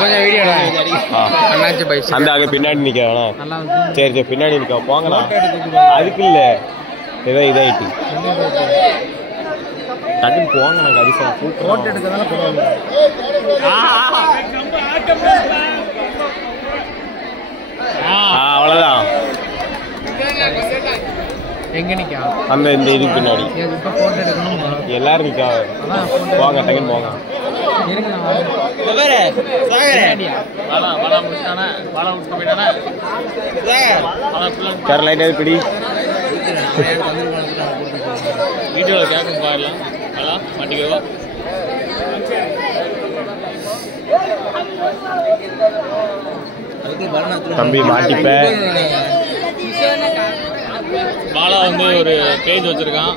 கொஞ்சம் வீடியோ அந்த அங்கே பின்னாடி நிற்கலாம். சரி சரி பின்னாடி நிற்க போங்கண்ணா. அதுக்கு இல்லை ஏதோ இதாயிட்டு டக்குன்னு போங்கண்ணா. கரிசா போட்டோ எடுக்கிறதால அவ்வளோதான். எங்க நிக்கா அந்த இந்த இதுக்கு பின்னாடி போட்டோ எடுக்கணும். எல்லாரும் நிற்கா போங்க. டக்குன்னு போங்க. லைட் பிடி வீடியோவில் கேட்கும் பாடலாம். மாட்டிக்கிறவா தம்பி மாட்டிப்ப. பாலா வந்து ஒரு பேஜ் வச்சிருக்கான்.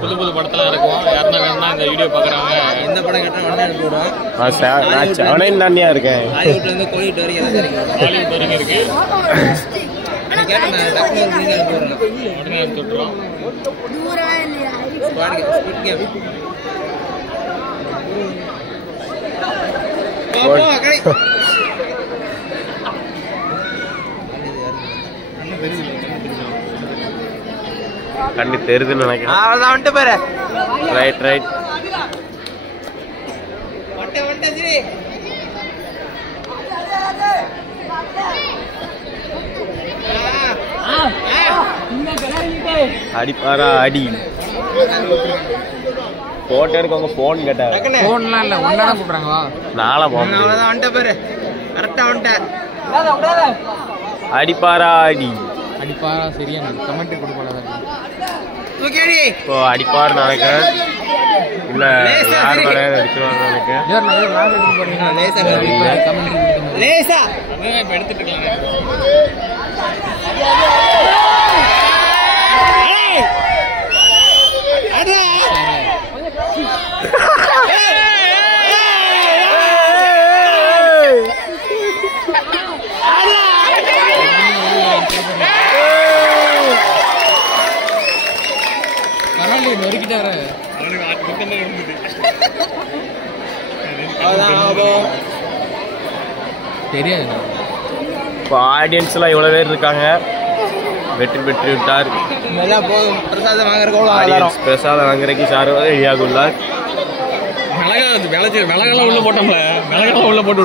புது புது படத்தெல்லாம் இருக்கும். யாருன்னா வேணும்னா இந்த வீடியோ பார்க்குறாங்க. எந்த படம் கேட்டால் உடனே அனுப்பி விடுவோம். அவனே தாண்டியா இருக்கேன். ஹாலிவுட்லேருந்து கோலிவுட் வரைக்கும் ஹாலிவுட் வரைக்கும் இருக்கு. உடனே அனுப்பி விட்டுருவோம். கண்ணு தெரியுதுன்னு நினைக்கிறேன். அவ்வளோதான் வந்துட்டு பாரு. ரைட் ரைட் அடிப்பாரா அடி. போட்டோ எடுக்கவங்க போன் கேட்டாங்க. போன்லாம் இல்லை ஒன்றா தான் கூப்பிட்றாங்க. நாளா போன். அவ்வளோதான் வந்துட்டு பாரு. கரெக்டாக வந்துட்டேன். அடிப்பாரா அடி. அடிப்பாரா சரியா கமெண்ட் கொடுப்பாங்க. இப்போ அடிப்பார் நினைக்கிறேன். இல்ல யார் மேலே அடிச்சுவாங்க நினைக்கிறேன். இப்போ எடுத்துட்டு இருக்காங்க. தெரியாது. இப்போ ஆடியன்ஸ்லாம் இவ்வளோ பேர் இருக்காங்க. வெற்றி பெற்று விட்டார். பிரசாதம் வாங்குறதுக்கு பிரசாதம் வாங்குறதுக்கு சார் ரெடியாகுள்ளார். மிளகெல்லாம் உள்ள போட்டோம்ல. மிளகெல்லாம் உள்ள போட்டு